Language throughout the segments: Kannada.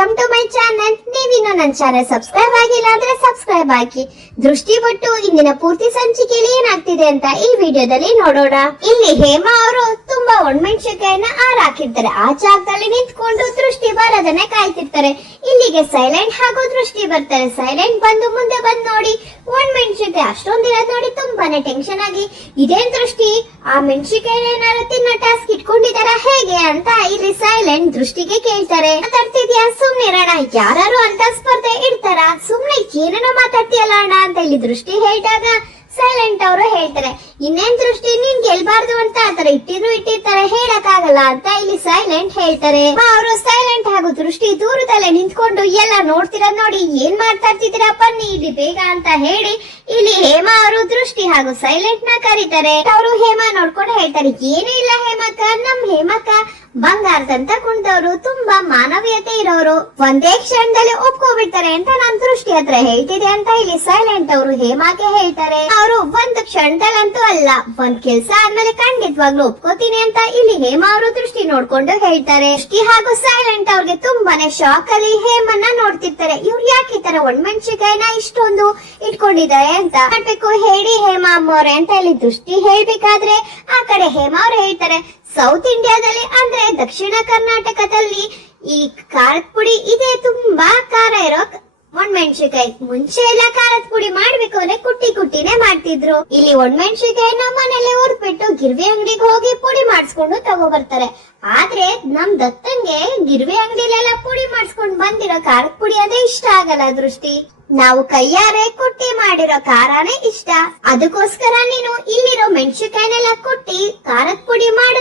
ಕಮ್ ಟು ಮೈ ಚಾನೆಲ್ ನೀವಿನ್ನು ನನ್ನ ಚಾನೆಲ್ ಸಬ್ಸ್ಕ್ರೈಬ್ ಆಗಿಲ್ಲ ಅಂದ್ರೆ ಸಬ್ಸ್ಕ್ರೈಬ್ ಆಗಿ ದೃಷ್ಟಿ ಬಿಟ್ಟು ಇಂದಿನ ಪೂರ್ತಿ ಸಂಚಿಕೆಯಲ್ಲಿ ಏನಾಗ್ತಿದೆ ಅಂತ ಈ ವಿಡಿಯೋದಲ್ಲಿ ನೋಡೋಣ. ಇಲ್ಲಿ ಹೇಮಾ ಅವರು ತುಂಬಾ ಒಣಮೆಣಸಿನಕಾಯಿನ ಆರ್ ಹಾಕಿರ್ತಾರೆ ಆ ಜಾಗದಲ್ಲಿ ನಿಂತ್ಕೊಂಡು ದೃಷ್ಟಿ ಬರೋದನ್ನೇ ಕಾಯ್ತಿರ್ತಾರೆ. ಇಲ್ಲಿಗೆ ಸೈಲೆಂಟ್ ಹಾಗೂ ದೃಷ್ಟಿ ಬರ್ತಾರೆ. ಸೈಲೆಂಟ್ ಬಂದು ಮುಂದೆ ಬಂದು ನೋಡಿ ಒಣಮೆಣಸಿನಕಾಯಿ ಅಷ್ಟೊಂದಿರೋದ್ ನೋಡಿ ತುಂಬಾನೇ ಟೆನ್ಷನ್ ಆಗಿ. ಇದೇನ್ ದೃಷ್ಟಿ ಆ ಮೆಣಸಿನಕಾಯಿ ಏನಾದ್ರು ತಿನ್ನೋ ಟಾಸ್ಕ್ ಇಟ್ಕೊಂಡಿದಾರ ಹೇಗೆ ಅಂತ ಇಲ್ಲಿ ಸೈಲೆಂಟ್ ದೃಷ್ಟಿಗೆ ಕೇಳ್ತಾರೆ. ಮಾತಾಡ್ತಿದ್ಯಾ? ಸುಮ್ನೆ ರಣ ಯಾರು ಅಂತ ಸ್ಪರ್ಧೆ ಇಡ್ತಾರ? ಸುಮ್ನೆ ಏನೇನೋ ಮಾತಾಡ್ತೀಯಲ್ಲ ಅಣ್ಣ ಅಂತ ಇಲ್ಲಿ ದೃಷ್ಟಿ ಹೇಳಿದಾಗ ಸೈಲೆಂಟ್ ಅವರು ಹೇಳ್ತಾರೆ. ಇನ್ನೇನ್ ದೃಷ್ಟಿ ನೀನ್ ಗೆಲ್ಬಾರ್ದು ಅಂತ ಆತರ ಇಟ್ಟಿದ್ರು ಇಟ್ಟಿರ್ತಾರೆ ಹೇಳಕ್ ಆಗಲ್ಲ ಅಂತ ಇಲ್ಲಿ ಸೈಲೆಂಟ್ ಹೇಳ್ತಾರೆ. ಅವರು ಸೈಲೆಂಟ್ ಹಾಗೂ ದೃಷ್ಟಿ ದೂರದಲ್ಲೇ ನಿಂತ್ಕೊಂಡು ಎಲ್ಲ ನೋಡ್ತಿರ ನೋಡಿ, ಏನ್ ಮಾತಾಡ್ತಿದ್ದೀರಾ ಬನ್ನಿ ಇಲ್ಲಿ ಬೇಗ ಅಂತ ಹೇಳಿ, ಇಲ್ಲಿ ಹೇಮಾ ಅವರು ದೃಷ್ಟಿ ಹಾಗೂ ಸೈಲೆಂಟ್ನ ಕರೀತಾರೆ. ಅವರು ಹೇಮಾ ನೋಡ್ಕೊಂಡು ಹೇಳ್ತಾರೆ, ಏನೇ ಇಲ್ಲ ಹೇಮಕ್ಕ, ನಮ್ ಹೇಮಕ್ಕ ಬಂಗಾರದಂತ ಕುಣಿದವರು ತುಂಬಾ ಮಾನವೀಯತೆ ಇರೋರು. ಒಂದೇ ಕ್ಷಣದಲ್ಲಿ ಒಪ್ಕೋಬಿಡ್ತಾರೆ ಅಂತ ನಾನ್ ದೃಷ್ಟಿ ಹತ್ರ ಹೇಳ್ತಿದೆ ಅಂತ ಇಲ್ಲಿ ಸೈಲೆಂಟ್ ಅವರು ಹೇಮಾಗೆ ಹೇಳ್ತಾರೆ. ಅವರು ಒಂದು ಕ್ಷಣದಲ್ಲಂತೂ ಅಲ್ಲ, ಒಂದ್ ಕೆಲ್ಸ ಆದ್ಮೇಲೆ ಖಂಡಿತವಾಗ್ಲೂ ಒಪ್ಕೋತೀನಿ ಅಂತ ಇಲ್ಲಿ ಹೇಮಾ ಅವರು ದೃಷ್ಟಿ ನೋಡ್ಕೊಂಡು ಹೇಳ್ತಾರೆ. ದೃಷ್ಟಿ ಹಾಗೂ ಸೈಲೆಂಟ್ ಅವ್ರಿಗೆ ತುಂಬಾನೇ ಶಾಕ್ ಅಲ್ಲಿ ಹೇಮನ್ನ ನೋಡ್ತಿರ್ತಾರೆ. ಇವ್ರು ಯಾಕೆ ಈ ತರ ಒಣಮೆಣಸಿಕಾಯಿನ ಇಷ್ಟೊಂದು ಇಟ್ಕೊಂಡಿದ್ದಾರೆ ಅಂತ ಮಾಡ್ಬೇಕು ಹೇಳಿ ಹೇಮಾ ಅಮ್ಮವ್ರೆ ಅಂತ ಇಲ್ಲಿ ದೃಷ್ಟಿ ಹೇಳ್ಬೇಕಾದ್ರೆ ಆ ಕಡೆ ಹೇಮಾ ಅವ್ರು ಹೇಳ್ತಾರೆ ಸೌತ್ ಇಂಡಿಯಾದಲ್ಲಿ ಅಂದ್ರೆ ದಕ್ಷಿಣ ಕರ್ನಾಟಕದಲ್ಲಿ ಈ ಖಾರದ ಪುಡಿ ಇದೆ, ತುಂಬಾ ಖಾರ ಇರೋ ಒಣಮೆಣಸಿಕಾಯಿ ಮುಂಚೆ ಎಲ್ಲ ಖಾರದ ಪುಡಿ ಮಾಡ್ಬೇಕು ಅಂದ್ರೆ ಕುಟ್ಟಿ ಕುಟ್ಟಿನೇ ಮಾಡ್ತಿದ್ರು. ಇಲ್ಲಿ ಒಣಮೆಣಸಿಕಾಯಿ ನಮ್ಮ ಮನೇಲೆ ಹುರ್ಬಿಟ್ಟು ಗಿರ್ವಿ ಅಂಗಡಿಗೆ ಹೋಗಿ ಪುಡಿ ಮಾಡಿಸ್ಕೊಂಡು ತಗೋಬರ್ತಾರೆ. ಆದ್ರೆ ನಮ್ ದತ್ತಂಗೆ ಗಿರ್ವಿ ಅಂಗಡಿಲೆಲ್ಲ ಪುಡಿ ಮಾಡಿಸ್ಕೊಂಡು ಬಂದಿರೋ ಖಾರದ ಪುಡಿ ಅದೇ ಇಷ್ಟ ಆಗಲ್ಲ ದೃಷ್ಟಿ. ನಾವು ಕೈಯಾರೆ ಕುಟ್ಟಿ ಮಾಡಿರೋ ಖಾರನೇ ಇಷ್ಟ. ಅದಕ್ಕೋಸ್ಕರ ನೀನು ಇಲ್ಲಿರೋ ಮೆಣಸಿನಕಾಯಿನೆಲ್ಲ ಕುಟ್ಟಿ ಖಾರದ ಪುಡಿ ನಾನು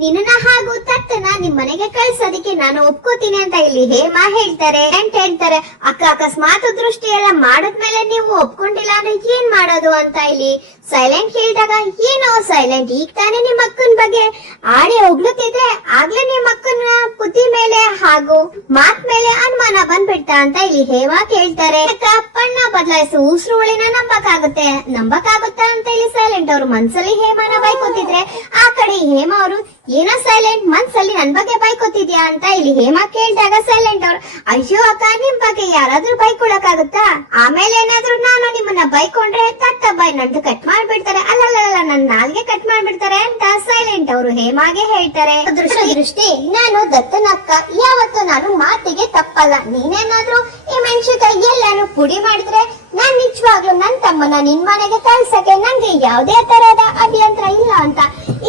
ನಿನ್ನನ್ನ ಹಾಗೂ ತಟ್ಟನ ನಿಮ್ ಮನೆಗೆ ಕಳ್ಸೋದಿಕ್ಕೆ ನಾನು ಒಪ್ಕೋತೀನಿ ಅಂತ ಇಲ್ಲಿ ಹೇಮಾ ಹೇಳ್ತಾರೆ ಅಂತ ಹೇಳ್ತಾರೆ. ಅಕ್ಕ, ಅಕಸ್ಮಾತ್ ದೃಷ್ಟಿ ಎಲ್ಲ ಮಾಡದ್ಮೇಲೆ ನೀವು ಒಪ್ಕೊಂಡಿಲ್ಲ ಅಂದ್ರೆ ಏನ್ ಮಾಡೋದು ಅಂತ ಇಲ್ಲಿ ಸೈಲೆಂಟ್ ಹೇಳಿದಾಗ, ಏನೋ ಸೈಲೆಂಟ್ ಈಗ ತಾನೇ ನಿಮ್ ಅಕ್ಕನ ಬಗ್ಗೆ ಆಡಿ ಹೋಗ್ಲುತ್ತಿದ್ರೆ ಆಗ್ಲೇ ನಿಮ್ ಅಕ್ಕನ ಬುದ್ಧಿ ಮೇಲೆ ಹಾಗೂ ಮಾತ್ ಮೇಲೆ ಅನುಮಾನ ಬಂದ್ಬಿಡ್ತಾ ಅಂತ ಇಲ್ಲಿ ಹೇಮಾ ಕೇಳ್ತಾರೆ. ಬಣ್ಣ ಬದಲಾಯಿಸು ಉಸಿರು ಉಳಿನ ನಂಬಕ್ಕಾಗುತ್ತೆ. ನಂಬಕ್ಕಾಗುತ್ತಾ ಅಂತ ಇಲ್ಲಿ ಸೈಲೆಂಟ್ ಅವರು ಮನ್ಸಲ್ಲಿ ಹೇಮಾನ ಬೈಕೋತಿದ್ರೆ, ಆ ಕಡೆ ಹೇಮಾ ಅವರು, ಏನೋ ಸೈಲೆಂಟ್ ಮನ್ಸಲ್ಲಿ ನನ್ ಬಗ್ಗೆ ಬೈಕೋತಿದ್ಯಾ ಅಂತ ಇಲ್ಲಿ ಹೇಮಾ ಕೇಳಿದಾಗ ಸೈಲೆಂಟ್ ಅವ್ರು, ಅಯ್ಯೋ ಅಕ್ಕ, ನಿಮ್ ಬಗ್ಗೆ ಯಾರಾದ್ರೂ ಬೈಕೊಳಕಾಗುತ್ತಾ ಆಮೇಲೆ ಏನಾದ್ರೂ ನಾನು ನಿಮ್ಮನ್ನ ಬೈಕೊಂಡ್ರೆ ತತ್ತ ಬೈ ನಂದು ಕಟ್ ಮಾಡ್ಬಿಡ್ತಾರೆ. ಅಲ್ಲಲ್ಲ ನನ್ ನಾಲ್ಗೆ ಕಟ್ ಮಾಡ್ಬಿಡ್ತಾರೆ ಅಂತ ಸೈಲೆಂಟ್ ಅವರು ಹೇಮಾಗೆ ಹೇಳ್ತಾರೆ. ದೃಷ್ಟಿ ದೃಷ್ಟಿ, ನಾನು ದತ್ತನಕ್ಕ, ಯಾವತ್ತೂ ನಾನು ಮಾತಿಗೆ ತಪ್ಪಲ್ಲ. ನೀನೇನಾದ್ರೂ ಈ ಮೆಣಸಿನಕಾಯಿ ಎಲ್ಲಾನು ಪುಡಿ ಮಾಡಿದ್ರೆ ನಾನ್ ನಿಜವಾಗ್ಲೂ ನನ್ ತಮ್ಮನ ನಿನ್ ಮನೆಗೆ ಕಳ್ಸಕ್ಕೆ ನಂಗೆ ಯಾವ್ದೇ ತರಹದ ಅಭ್ಯಂತರ ಇಲ್ಲ ಅಂತ.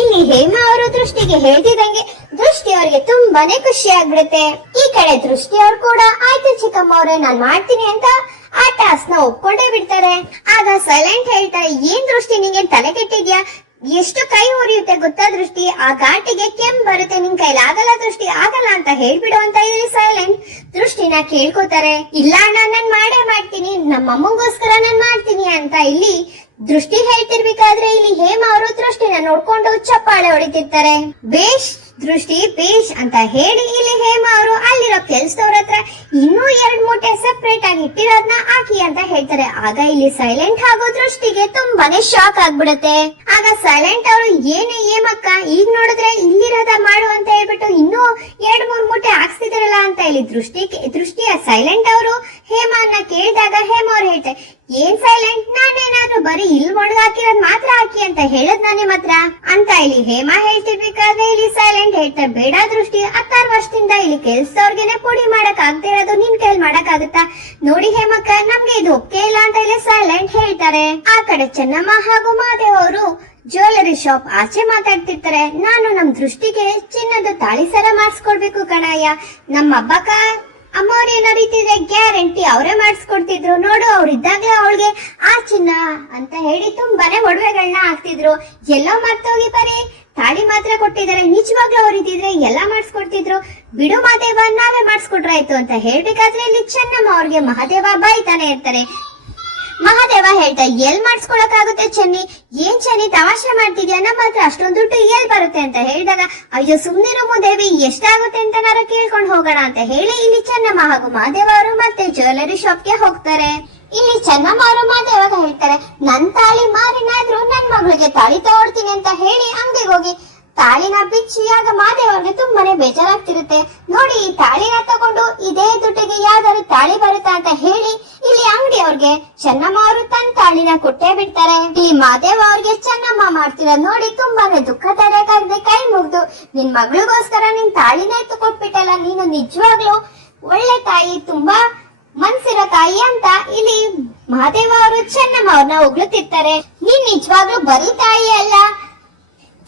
ಇಲ್ಲಿ ಹೇಮಾ ಅವರು ದೃಷ್ಟಿಗೆ ಹೇಳ್ತಿದಂಗೆ ದೃಷ್ಟಿ ಅವ್ರಿಗೆ ತುಂಬಾನೇ ಖುಷಿ ಆಗ್ಬಿಡುತ್ತೆ ಈ ಕಡೆ ದೃಷ್ಟಿ ಅವ್ರು ಕೂಡ, ಆಯ್ತು ಚಿಕ್ಕಮ್ಮ ಅವ್ರೆ, ನಾನ್ ಮಾಡ್ತೀನಿ ಅಂತ ಆ ಟಾಸ್ಕ್ನ ಒಪ್ಕೊಂಡೇ ಬಿಡ್ತಾರೆ. ಆಗ ಸೈಲೆಂಟ್ ಹೇಳ್ತಾರೆ, ಏನ್ ದೃಷ್ಟಿ ನಿಂಗೆ ತಲೆ ಕೆಟ್ಟಿದ್ಯಾ? ಎಷ್ಟು ಕೈ ಉರಿಯುತ್ತೆ ಗೊತ್ತಾ ದೃಷ್ಟಿ? ಆ ಘಾಟಿಗೆ ಕೆಮ್ ಬರುತ್ತೆ, ನಿನ್ ಕೈಲಿ ಆಗಲ್ಲ ದೃಷ್ಟಿ. ಆಗಲ್ಲ ಅಂತ ಹೇಳ್ಬಿಡು ಅಂತ ಹೇಳಿ ಸೈಲೆಂಟ್ ದೃಷ್ಟಿನ ಕೇಳ್ಕೋತಾರೆ. ಇಲ್ಲ ಅಣ್ಣ, ನಾನ್ ಮಾಡೇ ಮಾಡ್ತೀನಿ. ನಮ್ಮಮ್ಮಗೋಸ್ಕರ ನಾನ್ ಮಾಡ್ತೀನಿ ಅಂತ ಇಲ್ಲಿ ದೃಷ್ಟಿ ಹೇಳ್ತಿರ್ಬೇಕಾದ್ರೆ ಇಲ್ಲಿ ಹೇಮ ಅವರು ದೃಷ್ಟಿನ ನೋಡ್ಕೊಂಡು ಚಪ್ಪಾಳೆ ಹೊಡಿತಿರ್ತಾರೆ. ಬೇಷ್ ದೃಷ್ಟಿ ಪೇಶ್ ಅಂತ ಹೇಳಿ ಇಲ್ಲಿ ಹೇಮ ಅವರು ಅಲ್ಲಿರೋ ಕೆಲ್ಸದವ್ರ ಹತ್ರ ಇನ್ನೂ ಎರಡ್ ಮೂಟೆ ಸೆಪರೇಟ್ ಆಗಿ ಇಟ್ಟಿರೋದ್ನ ಹಾಕಿ ಅಂತ ಹೇಳ್ತಾರೆ. ಆಗ ಇಲ್ಲಿ ಸೈಲೆಂಟ್ ಹಾಗೂ ದೃಷ್ಟಿಗೆ ತುಂಬಾನೇ ಶಾಕ್ ಆಗ್ಬಿಡುತ್ತೆ. ಆಗ ಸೈಲೆಂಟ್ ಅವರು, ಏನೇ ಏಮಕ್ಕ ಈಗ ನೋಡಿದ್ರೆ ಇಲ್ಲಿರೋದ ಮಾಡು ಅಂತ ಹೇಳ್ಬಿಟ್ಟು ಇನ್ನೂ ಎರಡ್ ಮೂರ್ ಮೂಟೆ ಹಾಕ್ಸ್ತಿದಾರಲ್ಲ ಅಂತ ಇಲ್ಲಿ ದೃಷ್ಟಿ ದೃಷ್ಟಿಯ ಸೈಲೆಂಟ್ ಅವರು ಹೇಮನ್ನ ಕೇಳಿದಾಗ ಹೇಮ ಅವ್ರು ಹೇಳ್ತಾರೆ ಏನ್ ಸೈಲೆಂಟ್ ನಾನೇನಾದ್ರೂ ಬರೀ ಇಲ್ಲಿ ಒಣಗಾಕಿರೋದ್ ಮಾತ್ರ ಹಾಕಿ ಅಂತ ಹೇಳದ್ ನಾನೇ ಮಾತ್ರ ಅಂತ ಇಲ್ಲಿ ಹೇಮಾ ಹೇಳ್ತಿರ್ಬೇಕಾದ್ರೆ ಇಲ್ಲಿ ಸೈಲೆಂಟ್ ಹೇಳ್ತಾರೆ ಬೇಡ ದೃಷ್ಟಿ. ಹತ್ತಾರು ವರ್ಷದಿಂದ ಇಲ್ಲಿ ಕೆಲ್ಸದವ್ರಿಗೆನೆ ಪುಡಿ ಮಾಡಕ್ ಆಗದೆ ಇರೋದು ನಿನ್ ಕೈಲಿ ಮಾಡಕ್ ಆಗುತ್ತಾ? ನೋಡಿ ಹೇಮಕ್ಕ, ನಮ್ಗೆ ಇದು ಒಪ್ಕೆ ಇಲ್ಲ ಅಂತ ಇಲ್ಲಿ ಸೈಲೆಂಟ್ ಹೇಳ್ತಾರೆ. ಆ ಕಡೆ ಚೆನ್ನಮ್ಮ ಹಾಗೂ ಮಾದೇವ್ ಅವರು ಜ್ಯುವೆಲರಿ ಶಾಪ್ ಆಚೆ ಮಾತಾಡ್ತಿರ್ತಾರೆ. ನಾನು ನಮ್ ದೃಷ್ಟಿಗೆ ಚಿನ್ನದ ತಾಳಿ ಸರ ಮಾಡಿಸ್ಕೊಡ್ಬೇಕು ಕಣಯ್ಯ. ನಮ್ಮ ಹಬ್ಬಕ್ಕ ಅಮ್ಮವ್ರು ಏನಾರು ರೀತಿದ್ರೆ ಗ್ಯಾರಂಟಿ ಅವರೇ ಮಾಡಿಸ್ಕೊಡ್ತಿದ್ರು. ನೋಡು, ಅವ್ರು ಇದ್ದಾಗ್ಲೇ ಅವಳಿಗೆ ಆ ಚಿನ್ನ ಅಂತ ಹೇಳಿ ತುಂಬಾನೇ ಒಡವೆಗಳನ್ನ ಹಾಕ್ತಿದ್ರು. ಎಲ್ಲೋ ಮರ್ತೋಗಿ ಬರೀ ತಾಳಿ ಮಾತ್ರ ಕೊಟ್ಟಿದ್ದಾರೆ. ನಿಜವಾಗ್ಲೂ ಅವ್ರು ಇದ್ದಿದ್ರೆ ಎಲ್ಲ ಮಾಡಿಸ್ಕೊಡ್ತಿದ್ರು. ಬಿಡು ಮಹಾದೇವ, ನಾವೇ ಮಾಡಿಸ್ಕೊಟ್ರಾಯ್ತು ಅಂತ ಹೇಳ್ಬೇಕಾದ್ರೆ ಇಲ್ಲಿ ಚೆನ್ನಮ್ಮ ಅವ್ರಿಗೆ ಮಹಾದೇವ ಬಾಯ್ತಾನೆ ಇರ್ತಾರೆ ಮಹಾದೇವ ಹೇಳ್ತಾ, ಎಲ್ ಮಾಡಿಸ್ಕೊಳಕ್ಕಾಗುತ್ತೆ ಚೆನ್ನಿ? ಏನ್ ಚೆನ್ನಿ, ತಮಾಷೆ ಮಾಡ್ತಿದ್ಯಾ? ನಮ್ಮ ಹತ್ರ ಅಷ್ಟೊಂದು ದುಡ್ಡು ಎಲ್ ಬರುತ್ತೆ? ಅಂತ ಹೇಳಿದಾಗ, ಅಯ್ಯೋ ಸುಮ್ನಿರು ದೇವಿ ಎಷ್ಟಾಗುತ್ತೆ ಅಂತ ನಾರ ಕೇಳ್ಕೊಂಡು ಹೋಗೋಣ ಅಂತ ಹೇಳಿ ಇಲ್ಲಿ ಚೆನ್ನಮ್ಮ ಹಾಗೂ ಮಹಾದೇವ ಅವರು ಮತ್ತೆ ಜ್ಯುವೆಲರಿ ಶಾಪ್ಗೆ ಹೋಗ್ತಾರೆ. ಇಲ್ಲಿ ಚೆನ್ನಮ್ಮ ಅವರು ಮಹಾದೇವಾಗ ಹೇಳ್ತಾರೆ, ನನ್ ತಾಳಿ ಮಾರಿನಾದ್ರೂ ನನ್ ಮಗಳಿಗೆ ತಾಳಿ ತಗೊಳ್ತೀನಿ ಅಂತ ಹೇಳಿ ಅಂಗಡಿಗೆ ಹೋಗಿ ತಾಳಿನ ಬಿಚ್ಚಿಯಾಗ ಆಗ ಮಾದೇವ್ ಅವ್ರಿಗೆ ತುಂಬಾನೇ ಬೇಜಾರಾಗ್ತಿರುತ್ತೆ. ನೋಡಿ, ಈ ತಾಳಿನ ತಗೊಂಡು ಇದೇ ದುಡ್ಡಿಗೆ ಯಾವ್ದಾದ್ರು ತಾಳಿ ಬರುತ್ತಾ ಅಂತ ಹೇಳಿ, ಇಲ್ಲಿ ಅಂಗಡಿ ಅವ್ರಿಗೆ ಚೆನ್ನಮ್ಮ ಅವರು ತನ್ನ ತಾಳಿನ ಕೊಟ್ಟೇ ಬಿಡ್ತಾರೆ. ಇಲ್ಲಿ ಮಾದೇವ ಅವ್ರಿಗೆ ಚೆನ್ನಮ್ಮ ಮಾಡ್ತೀರ ನೋಡಿ ತುಂಬಾನೇ ದುಃಖ ತರಕಾಗದೆ ಕೈ ಮುಗ್ದು. ನಿನ್ ಮಗಳಿಗೋಸ್ಕರ ನಿನ್ ತಾಳಿನ ಎತ್ತು ಕೊಟ್ಬಿಟ್ಟಲ್ಲ ನೀನು ನಿಜವಾಗ್ಲೂ ಒಳ್ಳೆ ತಾಯಿ, ತುಂಬಾ ಮನ್ಸಿರೋ ತಾಯಿ ಅಂತ ಇಲ್ಲಿ ಮಹಾದೇವ ಅವರು ಚೆನ್ನಮ್ಮ ಅವ್ರನ್ನ ಹೊಗಳುತ್ತಿರ್ತಾರೆ ನೀನ್ ನಿಜವಾಗ್ಲೂ ಬರೀ ತಾಯಿ ಅಲ್ಲ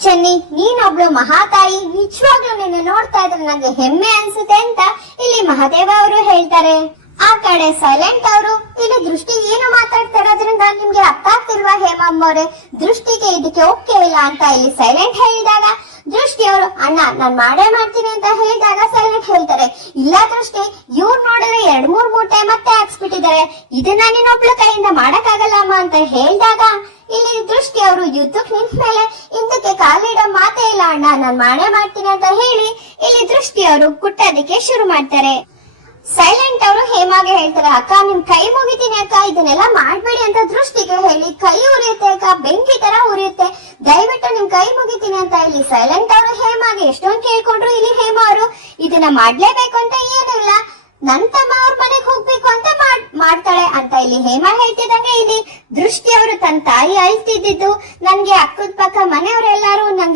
ಚೆನ್ನಿ, ನೀನೊಬ್ಳು ಮಹಾತಾಯಿ, ನಿಜವಾಗ್ಲೂ ನಿನ್ನ ನೋಡ್ತಾ ಇದ್ರೆ ನಂಗೆ ಹೆಮ್ಮೆ ಅನ್ಸುತ್ತೆ ಅಂತ ಇಲ್ಲಿ ಮಹಾದೇವ ಅವರು ಹೇಳ್ತಾರೆ. ಆ ಕಡೆ ಸೈಲೆಂಟ್ ಅವರು, ಇಲ್ಲಿ ದೃಷ್ಟಿ ಏನು ಮಾತಾಡ್ತಾ ಇರೋದ್ರಿಂದ ನಿಮ್ಗೆ ಅರ್ಥ ಆಗ್ತಿಲ್ವಾ ಹೇಮಮ್ಮ ಅವರೇ? ದೃಷ್ಟಿಗೆ ಇದಕ್ಕೆ ಓಕೆ ಇಲ್ಲ ಅಂತ ಇಲ್ಲಿ ಸೈಲೆಂಟ್ ಹೇಳಿದಾಗ, ದೃಷ್ಟಿ ಅವರು, ಅಣ್ಣ, ನಾನ್ ಮಾಡೇ ಮಾಡ್ತೀನಿ ಅಂತ ಹೇಳಿದಾಗ ಸೈಲೆಂಟ್ ಹೇಳ್ತಾರೆ. ಇಲ್ಲ ದೃಷ್ಟಿ, ಇವ್ರು ನೋಡಿದ್ರೆ ಎರಡ್ ಮೂರ್ ಮೂಟೆ ಮತ್ತೆ ಹಾಕ್ಸ್ಬಿಟ್ಟಿದ್ದಾರೆ. ಇದನ್ನ ನೀನೊಬ್ಳ ಕೈಯಿಂದ ಮಾಡಕ್ಕಾಗಲ್ಲ ಅಮ್ಮ ಅಂತ ಹೇಳಿದಾಗ ಇಲ್ಲಿ ದೃಷ್ಟಿ ಅವರು ಯುದ್ಧಕ್ಕೆ ನಿಂತ ಮೇಲೆ ಹಿಂದಕ್ಕೆ ಕಾಲಿಡ ಮಾತೇ ಇಲ್ಲ, ಅಣ್ಣ. ನಾನ್ ಮಾಡೇ ಮಾಡ್ತೀನಿ ಅಂತ ಹೇಳಿ ಇಲ್ಲಿ ದೃಷ್ಟಿ ಅವರು ಕುಟ್ಟೋದಕ್ಕೆ ಶುರು ಮಾಡ್ತಾರೆ. ಸೈಲೆಂಟ್ ಅವರು ಹೇಮಾಗೆ ಹೇಳ್ತಾರೆ, ಅಕ್ಕ, ನಿಮ್ ಕೈ ಮುಗಿತೀನಿ ಅಕ್ಕ. ಇದನ್ನೆಲ್ಲ ಮಾಡ್ಬೇಡಿ ಅಂತ ದೃಷ್ಟಿಗೆ ಹೇಳಿ ಕೈ ಉರಿಯುತ್ತೆ ಅಕ್ಕ. ಬೆಂಕಿ ತರ ಉರಿಯುತ್ತೆ. ದಯವಿಟ್ಟು ನಿಮ್ ಕೈ ಮುಗಿತೀನಿ ಅಂತ ಇಲ್ಲಿ ಸೈಲೆಂಟ್ ಅವರು ಹೇಮಾಗೆ ಎಷ್ಟೊಂದು ಕೇಳ್ಕೊಂಡ್ರು ಇಲ್ಲಿ ಹೇಮಾ ಅವರು. ಇದನ್ನ ಮಾಡ್ಲೇಬೇಕು ಅಂತ ಏನಿಲ್ಲ ನನ್ ತಮ್ಮ ಅವ್ರ ಮನೆಗ್ ಹೋಗ್ಬೇಕು ಅಂತ ಮಾಡ್, ಮಾಡ್ತಾಳೆ ಅಂತ ಇಲ್ಲಿ ಹೇಮಾ ಹೇಳ್ತಿದಂಗೆ ಇಲ್ಲಿ ದೃಷ್ಟಿ ಅವರು ತನ್ನ ತಾಯಿ ಅಳ್ತಿದ್ದು ನನ್ಗೆ ಅಕ್ಕದ ಪಕ್ಕ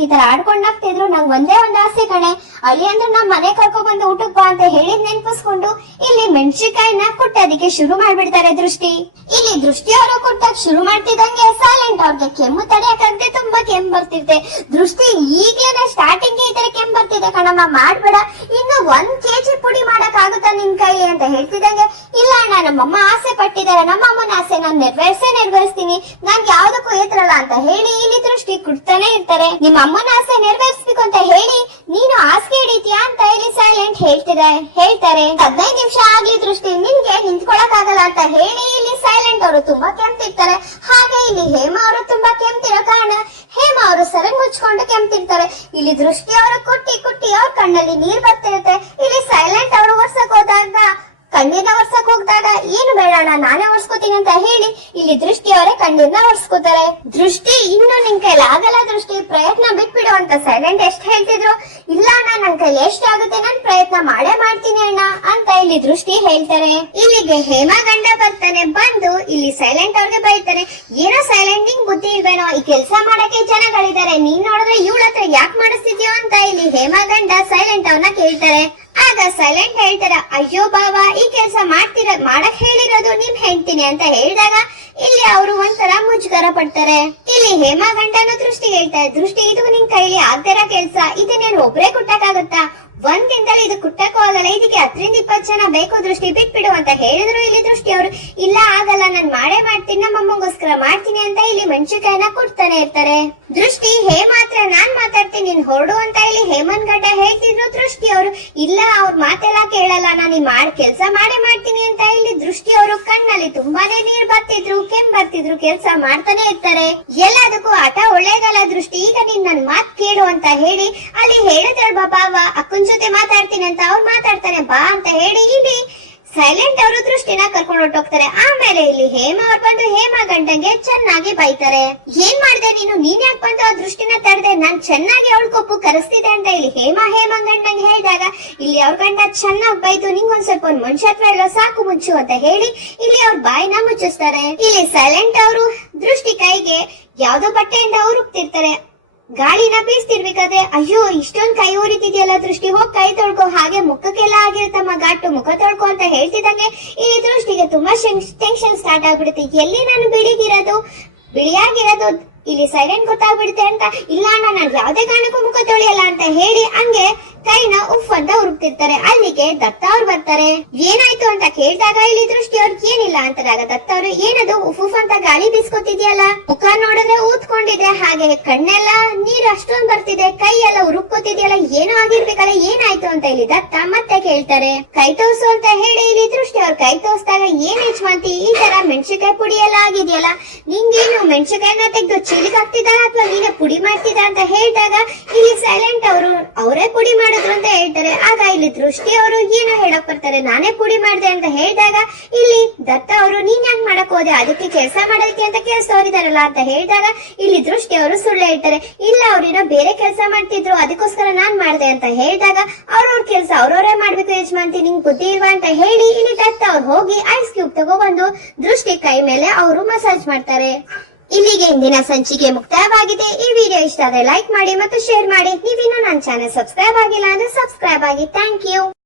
ಈ ತರ ಆಡ್ಕೊಂಡ್ ನಗ್ತಿದ್ರು ನಂಗೆ ಒಂದೇ ಒಂದ್ ಆಸೆ ಕಣೆ. ಅಲ್ಲಿ ಅಂದ್ರೆ ನಮ್ ಮನೆ ಕರ್ಕೊಂಡ್ ಬಂದು ಊಟಕ್ ಬಾ ಅಂತ ಹೇಳಿದ್ ನೆನ್ಪಿಸ್ಕೊಂಡು ಇಲ್ಲಿ ಮೆಣಸಿಕಾಯಿನ ಅದಕ್ಕೆ ಶುರು ಮಾಡ್ಬಿಡ್ತಾರೆ ದೃಷ್ಟಿ. ಇಲ್ಲಿ ದೃಷ್ಟಿ ಅವರು ಕುಟ್ಟಕ್ ಶುರು ಮಾಡ್ತಿದಂಗೆ ಸೈಲೆಂಟ್ ಅವ್ರಿಗೆ ಕೆಮ್ಮು ತಡೆಯಕ್ಕಾಗದೆ ತುಂಬಾ ಕೆಮ್ಮು ಬರ್ತಿರ್ತೆ ದೃಷ್ಟಿ ಈಗ್ಲೇನೆ ಸ್ಟಾರ್ಟಿಂಗ್ ಈ ತರ ಕೆಮ್ಮು ಬರ್ತಿದೆ ಕಣಮ್ಮ, ಮಾಡ್ಬೇಡ. ಇನ್ನು ಒಂದ್ ಕೆಜಿ ಪುಡಿ ಮಾಡಕ್ ಆಗುತ್ತಾ ನಿನ್ ಕೈಲಿ ಅಂತ ಹೇಳ್ತಿದಂಗೆ ಇಲ್ಲ ಅಣ್ಣ, ನಮ್ಮಮ್ಮ ಆಸೆ ಪಟ್ಟಿದ್ದಾರೆ. ನಮ್ಮ ಅಮ್ಮನ ಆಸೆ ನಾನ್ ನೆರವೇರ್ಸೇ ನೆರವೇರಿಸ್ತೀನಿ. ನಾನ್ ಯಾವ್ದಕ್ಕೂ ಏತ್ರಲ್ಲ ಅಂತ ಹೇಳಿ ಇಲ್ಲಿ ದೃಷ್ಟಿ ಕುಡ್ತಾನೆ ಇರ್ತಾರೆ. ನಿಮ್ಮ ಅಮ್ಮನ ಆಸೆ ನೆರವೇರಿಸ್ಬೇಕು ಅಂತ ಹೇಳಿ ನೀನು ಆಸೆ ಹಿಡಿತೀಯಾ ಅಂತ ಇಲ್ಲಿ ಸೈಲೆಂಟ್ ಹೇಳ್ತಿದೆ, ಹೇಳ್ತಾರೆ. ಹದಿನೈದು ನಿಮಿಷ ಆಗ್ಲಿ ದೃಷ್ಟಿ, ನಿನ್ಗೆ ನಿಂತ್ಕೊಳಕ್ ಆಗಲ್ಲ ಅಂತ ಹೇಳಿ ಇಲ್ಲಿ ಸೈಲೆಂಟ್ ಅವರು ತುಂಬಾ ಕೆಮ್ತಿರ್ತಾರೆ. ಹಾಗೆ ಇಲ್ಲಿ ಹೇಮ ಅವರು ತುಂಬಾ ಕೆಮ್ತಿರೋ ಕಾರಣ ಹೇಮ ಅವರು ಸರಂಗ್ ಮುಚ್ಕೊಂಡು ಕೆಮ್ತಿರ್ತಾರೆ. ಇಲ್ಲಿ ದೃಷ್ಟಿ ಅವರು ಕುಟ್ಟಿ ಕುಟ್ಟಿ ಅವ್ರ ಕಣ್ಣಲ್ಲಿ ನೀರ್ ಬರ್ತಿರುತ್ತೆ. ಇಲ್ಲಿ ಸೈಲೆಂಟ್ ಅವರು ಒರ್ಸಕ್ ಹೋದಾಗ ಕಣ್ಣೀರ್ನ ಒರ್ಸಕ್ ಹೋಗ್ದಾಗ ಏನು ಬೇಡ ಅಣ್ಣ ನಾನೇ ಒರ್ಸ್ಕೋತೀನಿ ಅಂತ ಹೇಳಿ ಇಲ್ಲಿ ದೃಷ್ಟಿ ಅವರೇ ಕಣ್ಣೀರ್ನ ಒರ್ಸ್ಕೋತಾರೆ. ದೃಷ್ಟಿ ಇನ್ನು ನಿನ್ ಕೈಲಿ ಆಗಲ್ಲ ದೃಷ್ಟಿ, ಪ್ರಯತ್ನ ಬಿಟ್ಬಿಡು ಅಂತ ಸೈಲೆಂಟ್ ಎಷ್ಟ್ ಹೇಳ್ತಿದ್ರು. ಇಲ್ಲ ಅಣ್ಣ, ನನ್ ಕೈಲಿ ಎಷ್ಟಾಗುತ್ತೆ ನಾನ್ ಪ್ರಯತ್ನ ಮಾಡೇ ಮಾಡ್ತೀನಿ ಅಣ್ಣ ಅಂತ ಇಲ್ಲಿ ದೃಷ್ಟಿ ಹೇಳ್ತಾರೆ. ಇಲ್ಲಿಗೆ ಹೇಮಾ ಗಂಡ ಬರ್ತಾನೆ, ಬಂದು ಇಲ್ಲಿ ಸೈಲೆಂಟ್ ಅವ್ರಿಗೆ ಬೈತಾರೆ ಏನೋ ಸೈಲೆಂಟ್ ನಿಂಗ್ ಬುದ್ಧಿ ಇಲ್ವೇನೋ, ಈ ಕೆಲ್ಸ ಮಾಡಕ್ಕೆ ಜನಗಳಿದ್ದಾರೆ. ನೀನ್ ನೋಡಿದ್ರೆ ಇವಳ ಹತ್ರ ಯಾಕೆ ಮಾಡಿಸ್ತಿದ್ಯೋ ಅಂತ ಇಲ್ಲಿ ಹೇಮಾ ಗಂಡ ಸೈಲೆಂಟ್ ಅವನ್ನ ಕೇಳ್ತಾರೆ. ಆಗ ಸೈಲೆಂಟ್ ಹೇಳ್ತಾರ, ಅಯ್ಯೋ ಬಾಬಾ, ಈ ಕೆಲಸ ಮಾಡ್ತಿರ, ಮಾಡಕ್ ಹೇಳಿರೋದು ನಿಮ್ ಹೆಂಡ್ತೀನಿ ಅಂತ ಹೇಳಿದಾಗ, ಇಲ್ಲಿ ಅವರು ಒಂಥರ ಮುಜುಗರ ಪಡ್ತಾರೆ. ಇಲ್ಲಿ ಹೇಮಾ ದೃಷ್ಟಿ ಹೇಳ್ತಾರೆ ದೃಷ್ಟಿ, ಇದು ನಿನ್ ಕೈಲಿ ಆಗ್ದಿರ ಕೆಲ್ಸ, ಇದನ್ನೇನು ಒಬ್ರೇ ಕುಟ್ಟಕ್ಕಾಗತ್ತಾ? ಒಂದ್ ದಿನದಲ್ಲಿ ಇದು ಕುಟ್ಟಕ್ಕೂ ಆಗಲ್ಲ. ಇದಕ್ಕೆ ಹತ್ತರಿಂದ ಇಪ್ಪತ್ತು ಜನ ಬೇಕು ದೃಷ್ಟಿ ಬಿಟ್ಬಿಡು ಅಂತ ಹೇಳಿದ್ರು ಇಲ್ಲಿ ದೃಷ್ಟಿ ಅವರು. ಇಲ್ಲ, ಆಗಲ್ಲ, ನಾನ್ ಮಾಡೇ ಮಾಡ್ತೀನಿ, ನಮ್ಮ ಅಮ್ಮಗೋಸ್ಕರ ಮಾಡ್ತೀನಿ ಅಂತ ಇಲ್ಲಿ ಮೆಣಸಿನಕಾಯಿನ ಕೊಡ್ತಾನೆ ಇರ್ತಾರೆ. ದೃಷ್ಟಿ, ಹೇ ಮಾತ್ರ, ನಾನ್ ಮಾತಾಡ್ತೀನಿ, ನೀನ್ ಹೊರಡು ಅಂತ ಇಲ್ಲಿ ಹೇಮನ್ ಗಡ್ಡ ಹೇಳ್ತಿದ್ರು ದೃಷ್ಟಿ ಅವರು. ಇಲ್ಲ, ಅವ್ರ ಮಾತೆಲ್ಲ ಕೇಳಲ್ಲ, ನಾನು ಈ ಮಾಡ್ ಕೆಲ್ಸ ಮಾಡೇ ಮಾಡ್ತೀನಿ ಅಂತ ಇಲ್ಲಿ ದೃಷ್ಟಿ ಅವರು ಕಣ್ಣಲ್ಲಿ ತುಂಬಾನೇ ನೀರ್ ಬರ್ತಿದ್ರು ಕೆಮ್ ಬರ್ತಿದ್ರು, ಕೆಲ್ಸ ಮಾಡ್ತಾನೆ ಇರ್ತಾರೆ. ಎಲ್ಲದಕ್ಕೂ ಆಟ ಒಳ್ಳೇದಲ್ಲ ದೃಷ್ಟಿ. ಈಗ ನೀನ್ ನನ್ ಮಾತ್ ಕೇಳು ಅಂತ ಹೇಳಿ, ಅಲ್ಲಿ ಹೇಳಿದ್ರಲ್ ಬಾಬಾ, ಅಕ್ಕನ್ ಜೊತೆ ಮಾತಾಡ್ತೀನಿ ಅಂತ ಅವ್ರು ಮಾತಾಡ್ತಾನೆ ಬಾ ಅಂತ ಹೇಳಿ ಇಲ್ಲಿ ಸೈಲೆಂಟ್ ಅವರು ದೃಷ್ಟಿನ ಕರ್ಕೊಂಡು ಹೊರಟೋಗ್ತಾರೆ. ಆಮೇಲೆ ಇಲ್ಲಿ ಹೇಮ ಅವ್ರು ಬಂದು ಹೇಮ ಗಂಡಂಗೆ ಚೆನ್ನಾಗಿ ಬೈತಾರೆ. ಏನ್ ಮಾಡ್ದೆ ನೀನು? ನೀನ್ ಯಾಕೆ ಬಂದು ಆ ದೃಷ್ಟಿನ ತಡೆದೆ? ನಾನ್ ಚೆನ್ನಾಗಿ ಅವಳ ಕೊಪ್ಪು ಕರೆಸ್ತಿದೆ ಅಂತ ಇಲ್ಲಿ ಹೇಮ ಹೇಮ ಗಂಡಂಗೆ ಹೇಳಿದಾಗ, ಇಲ್ಲಿ ಅವ್ರ ಗಂಡ ಚೆನ್ನಾಗಿ ಬೈತು ನಿಂಗೊಂದ್ ಸ್ವಲ್ಪ ಒಂದ್ ಮನುಷ್ಯತ್ವ ಇಲ್ಲ ಸಾಕು ಮುಚ್ಚು ಅಂತ ಹೇಳಿ ಇಲ್ಲಿ ಅವ್ರ ಬಾಯಿನ ಮುಚ್ಚಿಸ್ತಾರೆ. ಇಲ್ಲಿ ಸೈಲೆಂಟ್ ಅವರು ದೃಷ್ಟಿ ಕೈಗೆ ಯಾವ್ದೋ ಬಟ್ಟೆಯಿಂದ ಅವ್ರು ಉಗ್ತಿರ್ತಾರೆ ಗಾಳಿನ ಬೀಸ್ತಿರ್ಬೇಕಾದ್ರೆ ಅಯ್ಯೋ, ಇಷ್ಟೊಂದ್ ಕೈ ಉರಿತಿದ್ಯಲ್ಲ ದೃಷ್ಟಿ ಹೋಗ್ ಕೈ ತೊಳ್ಕೊ. ಹಾಗೆ ಮುಖಕ್ಕೆಲ್ಲ ಆಗಿರುತ್ತಮ್ಮ ಗಾಟು ಮುಖ ತೊಳ್ಕೊ ಅಂತ ಹೇಳ್ತಿದ್ದಂಗೆ ಈ ದೃಷ್ಟಿಗೆ ತುಂಬಾ ಟೆನ್ಷನ್ ಸ್ಟಾರ್ಟ್ ಆಗ್ಬಿಡುತ್ತೆ. ಎಲ್ಲಿ ನಾನು ಬಿಳಿಗಿರೋದು? ಬಿಳಿಯಾಗಿರೋದು ಇಲ್ಲಿ ಸೈಲೆಂಟ್ ಗೊತ್ತಾಗ್ಬಿಡುತ್ತೆ ಅಂತ? ಇಲ್ಲ ಅಣ್ಣ, ನಾನು ಯಾವ್ದೇ ಕಾರಣಕ್ಕೂ ಮುಖ ತೊಳೆಯಲ್ಲ ಅಂತ ಹೇಳಿ ಹಂಗೆ ಕೈನ ಉಫ್ ಅಂತ ಹುಡುಕ್ತಿರ್ತಾರೆ ಅಲ್ಲಿಗೆ ದತ್ತ ಅವ್ರು ಬರ್ತಾರೆ. ಏನಾಯ್ತು ಅಂತ ಕೇಳಿದಾಗ ಇಲ್ಲಿ ದೃಷ್ಟಿ ಅವ್ರಿಗೆ ಏನಿಲ್ಲ ಅಂತದಾಗ ದತ್ತ ಅವ್ರು, ಏನದು? ಉಫ್ ಉಫ್ ಅಂತ ಗಾಳಿ ಬೀಸ್ಕೊತಿದ್ಯಲ್ಲ? ಮುಖ ನೋಡಿದ್ರೆ ಊದ್ಕೊಂಡಿದೆ ಹಾಗೆ ಕಣ್ಣೆಲ್ಲ, ನೀರ್ ಅಷ್ಟೊಂದ್ ಬರ್ತಿದೆ ಕೈ ಎಲ್ಲ ಉರುಕ್ಕೋತಿದ್ಯಲ್ಲ ಏನೋ ಆಗಿರ್ಬೇಕಲ್ಲ, ಏನಾಯ್ತು ಅಂತ ಇಲ್ಲಿ ದತ್ತ ಮತ್ತೆ ಕೇಳ್ತಾರೆ. ಕೈ ತೋರ್ಸು ಅಂತ ಹೇಳಿ ಇಲ್ಲಿ ದೃಷ್ಟಿ ಅವ್ರ ಕೈ ತೋರ್ಸ್ದಾಗ, ಏನ್ ಯಜಮಾಂತಿ ಈ ತರ ಮೆಣಸಿನಕಾಯಿ ಪುಡಿ ಎಲ್ಲ ಆಗಿದೆಯಲ್ಲ? ನಿಂಗೇನು ಮೆಣಸಿನಕಾಯಿನ ತೆಗೆದು ಚೀಲಿಗೆ ಹಾಕ್ತಿದಾರ ಅಥವಾ ನೀನೇ ಪುಡಿ ಮಾಡ್ತಿದ ಅಂತ ಹೇಳಿದಾಗ ಇಲ್ಲಿ ಸೈಲೆಂಟ್ ಅವರು ಅವರೇ ಪುಡಿ ಮಾಡಿದ್ರು ಅಂತ ಹೇಳ್ತಾರೆ. ಆಗ ಇಲ್ಲಿ ದೃಷ್ಟಿ ಅವರು ಏನೋ ಹೇಳಕ್ ಬರ್ತಾರೆ. ನಾನೇ ಪುಡಿ ಮಾಡಿದೆ ಅಂತ ಹೇಳಿದಾಗ ಇಲ್ಲಿ ದತ್ತ ಅವರು, ನೀನ್ ಯಾಕೆ ಮಾಡಕ್ ಹೋದೆ? ಅದಕ್ಕೆ ಕೆಲಸ ಮಾಡೋದಕ್ಕೆ ಅಂತ ಕೆಲಸದವರಿದಾರಲ್ಲ ಅಂತ ಹೇಳಿದಾಗ ಇಲ್ಲಿ ದೃಷ್ಟಿ ಅವರು ಸುಳ್ಳು ಹೇಳ್ತಾರೆ. ಇಲ್ಲ ಅವ್ರೇನೋ ಬೇರೆ ಕೆಲಸ ಮಾಡ್ತಿದ್ರು, ಅದಕ್ಕೋಸ್ಕರ ನಾನ್ ಮಾಡ್ದೆ ಅಂತ ಹೇಳಿದಾಗ ಅವ್ರವ್ರ ಕೆಲಸ ಅವ್ರವರೇ ಮಾಡ್ಬೇಕು ಯಜಮಾನ್ತಿ, ನಿಂಗ್ ಬುದ್ಧಿ ಇಲ್ವಾ ಅಂತ ಹೇಳಿ ಇಲ್ಲಿ ದತ್ತ ಅವ್ರು ಹೋಗಿ ಐಸ್ ಕ್ಯೂಬ್ ತಗೊಬಂದು ದೃಷ್ಟಿ ಕೈ ಮೇಲೆ ಅವರು ಮಸಾಜ್ ಮಾಡ್ತಾರೆ. ಇಲ್ಲಿಗೆ ಇಂದಿನ ಸಂಚಿಕೆ ಮುಕ್ತಾಯವಾಗಿದೆ. ಈ ವಿಡಿಯೋ ಇಷ್ಟ ಆದರೆ ಲೈಕ್ ಮಾಡಿ ಮತ್ತು ಶೇರ್ ಮಾಡಿ. ನೀವಿನ್ನೂ ನನ್ನ ಚಾನೆಲ್ ಸಬ್ಸ್ಕ್ರೈಬ್ ಆಗಿಲ್ಲ ಅಂದ್ರೆ ಸಬ್ಸ್ಕ್ರೈಬ್ ಆಗಿ. Thank you